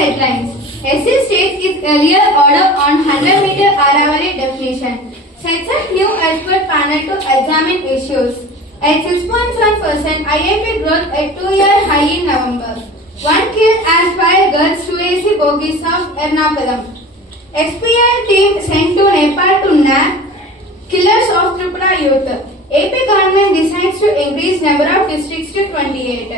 headlines. SC states its earlier order on 100-meter Aravalli definition. Sets a new expert panel to examine issues. At 6.1%, IIP growth at 2-year high in November. 1 killed as 5 girls to AC bogies of Ernakulam. XPL team sent to Nepal to nab killers of Tripura youth. AP government decides to increase number of districts to 28.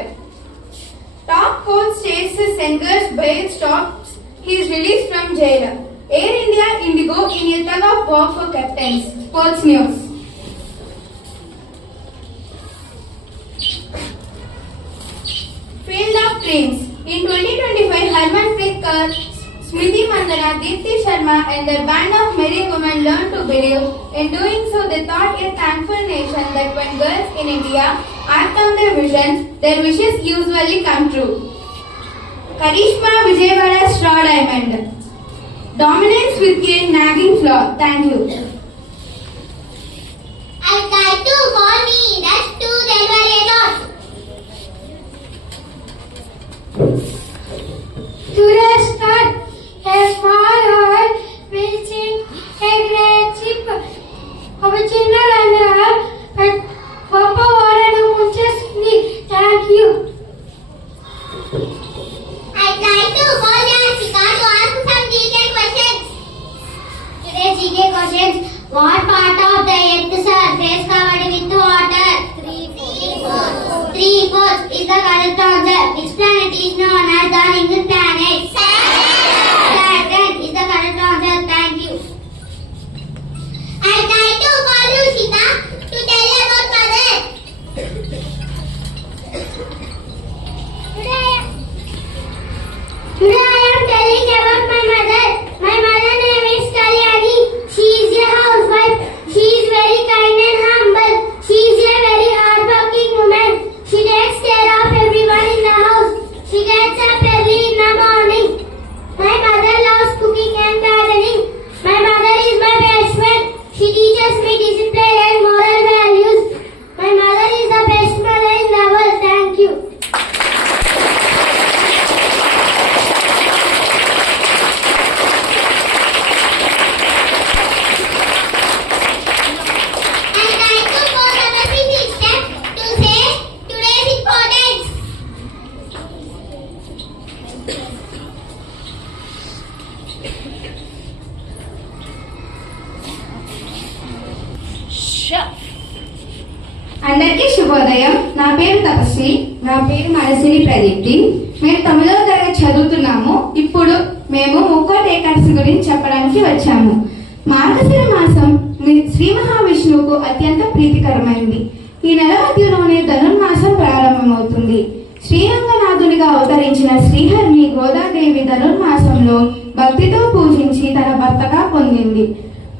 Top coach states Sengar's bail stops. He is released from jail. Air India Indigo in a tug of war for captains. Sports news. Field of Dreams. In 2025, Harmanpreet Kaur, Smriti Mandana, Deepti Sharma and their band of merry women learned to believe. In doing so, they taught a thankful nation that when girls in India act on their visions, their wishes usually come true. Karishma Vijayawada Straw Diamond. Dominance with a nagging flaw. Thank you. I tried to call me. That's too deliberate. Today's start a small hole reaching a great ship. Our children and Papa wanted to purchase me. Thank you. I tried to call Jessica to ask some GK questions. Today's GK questions. What part of the Earth's surface covered with water? 3/4. 3/4 is the correct answer. Which planet is known as the ringed planet? Saturn is the correct answer. Thank you. I tried to call Lushika to tell you about mother. Today I am telling about my mother. My mother name is Kalyani. She is a housewife. She is very kind and humble. She is a very hardworking woman. She takes care of everyone in the house. She gets up early in the morning. My mother loves cooking and gardening. My mother is my best friend. She teaches me discipline and moral values. My mother is the best mother in the world. Thank you. అందరికీ శుభోదయం. నా పేరు తపస్వి. నా పేరు మనసిని ప్రదీప్తి. మేము 9వ తరగతి చదువుతున్నాము. ఇప్పుడు మేము ముక్కోటి ఏకాదశి గురించి చెప్పడానికి వచ్చాము. మార్గశిర మాసం శ్రీ మహావిష్ణువుకు అత్యంత ప్రీతికరమైంది. ఈ నెల మధ్యలోనే ధనుర్మాసం ప్రారంభమవుతుంది. శ్రీరంగనాథునిగా అవతరించిన శ్రీహరిని గోదాదేవి ధనుర్మాసంలో భక్తితో పూజించి తన భర్తగా పొందింది.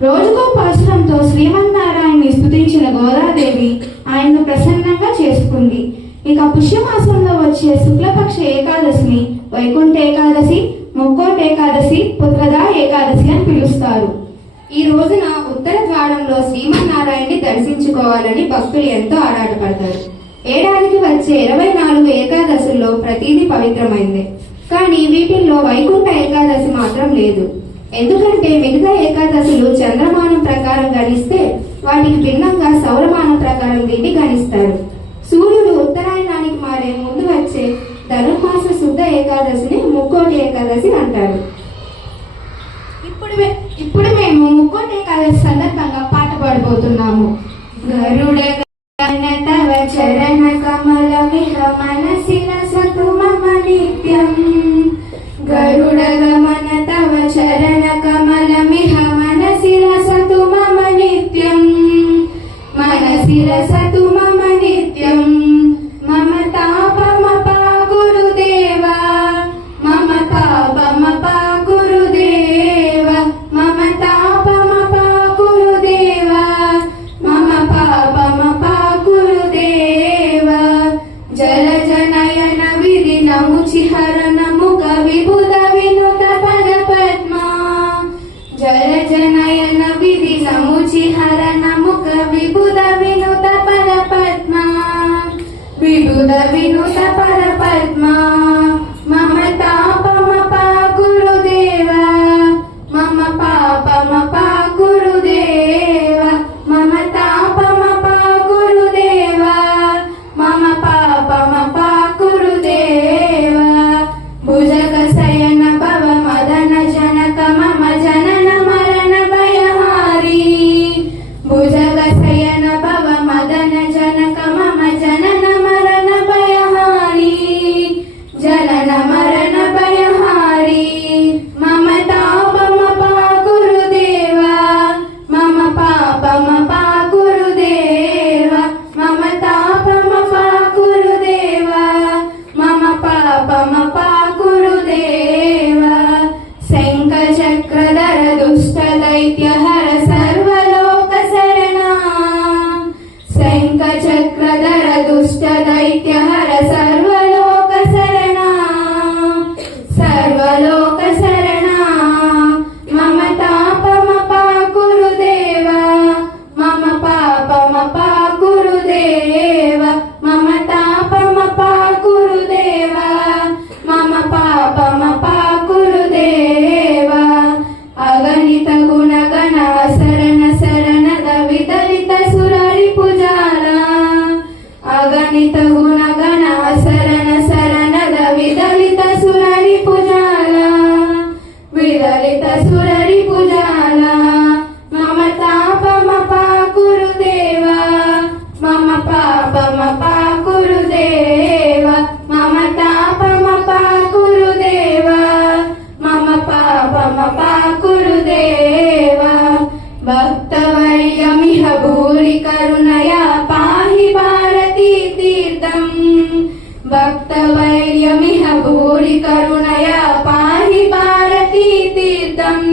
రోజుకో పాశురంతో శ్రీమన్నారాయణ్ణి స్తుతించిన గోదాదేవి ఆయన్ను ప్రసన్నంగా చేసుకుంది. ఇక పుష్యమాసంలో వచ్చే శుక్లపక్ష ఏకాదశిని వైకుంఠ ఏకాదశి, ముక్కోటి ఏకాదశి, పుత్రదా ఏకాదశి అని పిలుస్తారు. ఈ రోజున ఉత్తర ద్వారంలో శ్రీమన్నారాయణ్ణి దర్శించుకోవాలని భక్తులు ఎంతో ఆరాటపడతారు. ఏడాదికి వచ్చే 24 ఏకాదశుల్లో ప్రతిదీ పవిత్రమైందే. కానీ వీటిల్లో వైకుంఠ ఏకాదశి మాత్రం లేదు. ఎందుకంటే మిగతా ఏకాదశులు చంద్రమానం ప్రకారం గణిస్తే వాటికి భిన్నంగా సౌరమానం ప్రకారం దీన్ని గణిస్తారు. సూర్యుడు ఉత్తరాయణానికి మారే ముందు వచ్చే ధనుర్మాస శుద్ధ ఏకాదశిని ముక్కోటి ఏకాదశి అంటారు. ఇప్పుడు మేము ముక్కోటి ఏకాదశి సందర్భంగా పాట పాడబోతున్నాము. గరుడ తవ చరణ కమల మిహ మనసిన సతు మమ నిత్యం. గరుడ గమన తవ చరణ కమల మిహ మనసిల సతు మమ నిత్యం. మనసిల సతు మమ నిత్యం. మమ తాపమప గురుదేవా, మమ తాపమప గురుదేవ, మమ తాపమప గురుదేవా, మమ పాపమప గురుదేవ. జల జనయన విధి నముచి హరణ ముఖ విభుద వినుత పద పద్మ. జల జనయన విధి నముచి హరణ ముఖ విభుద వినుత పద పద్మ. విభుద వినుత పద పద్మ. మమ తాపమప दुष्ट दैत्यहर सर्वलोक शरणा सर्वलोक शरणा मम तापमपाकुरु देवा मम पापमपाकुरु देवा मम तापमपाकुरु देवा मम पापमपाकुरु देवा अगणित गुणगण शरण शरणद विदलित सुररिपुजाला अगणित गुणगण शरण शरणद विदलित सुररिपुजाला विदलित सुररिपुजाला मम तापमपाकुरु देवा मम पापमपाकुरु देवा मम तापमपाकुरु देवा मम पापमपाकुरु देवा भक्तवर्यमिह भूरि करुणया पाहि भारती तीर्थम् भक्तवर्यमिह भूरि करुणया पाहि भारती तीर्थम्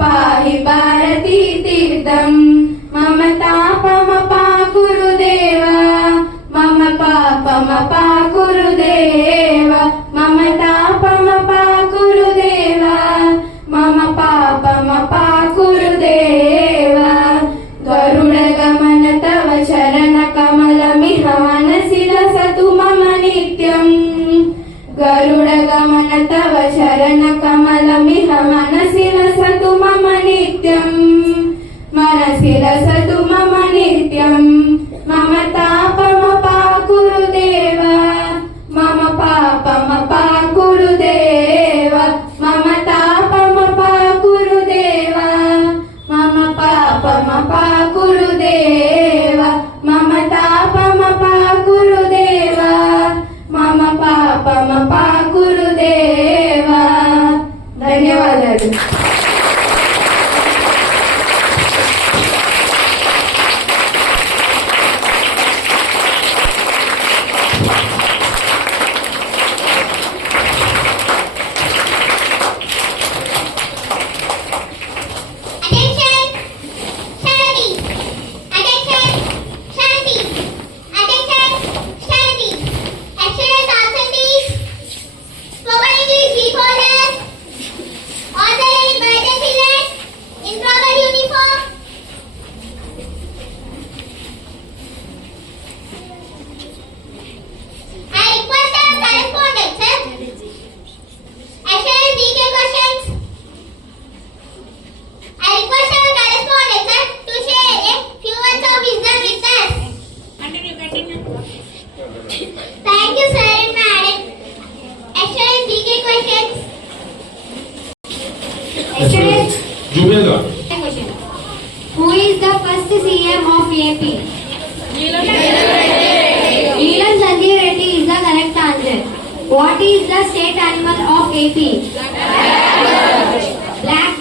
पाहि भारती तीर्थम् मम तापमपाकुरु देवा मम पापमपाकुरु देवा मम तापमपाकुरु देवा मम पापमपाकुरु देवा गरुडगमन तव चरण कमलमिह मनसि लसतु मम नित्यम् गरुडगमन तव चरण कमलमिह मनसि लसतु मम नित्यम् मनसि लसतु मम नित्यम् मम तापमपाकुरु देवा मम पापमपाकुरु देवा मम तापमपाकुरु देवा मम पापमपाकुरु देवा मम तापमपाकुरु देवा मम पापमपाकुरु देवा ధన్యవాదాలు Attention! Shanti! Attention! Shanti! Attention! Shanti! External absentees! Spoken English reporters! All the ready boys and children in proper uniform. I request our correspondent, sir. External GK questions. I request our correspondent, sir, to share a few words of wisdom with us. Thank you, sir and madam. Excellent GK questions. Excellent Jubelda. question. Who is the first CM of AP? Neelam Sanjeev Reddy is the correct answer. What is the state animal of AP? Black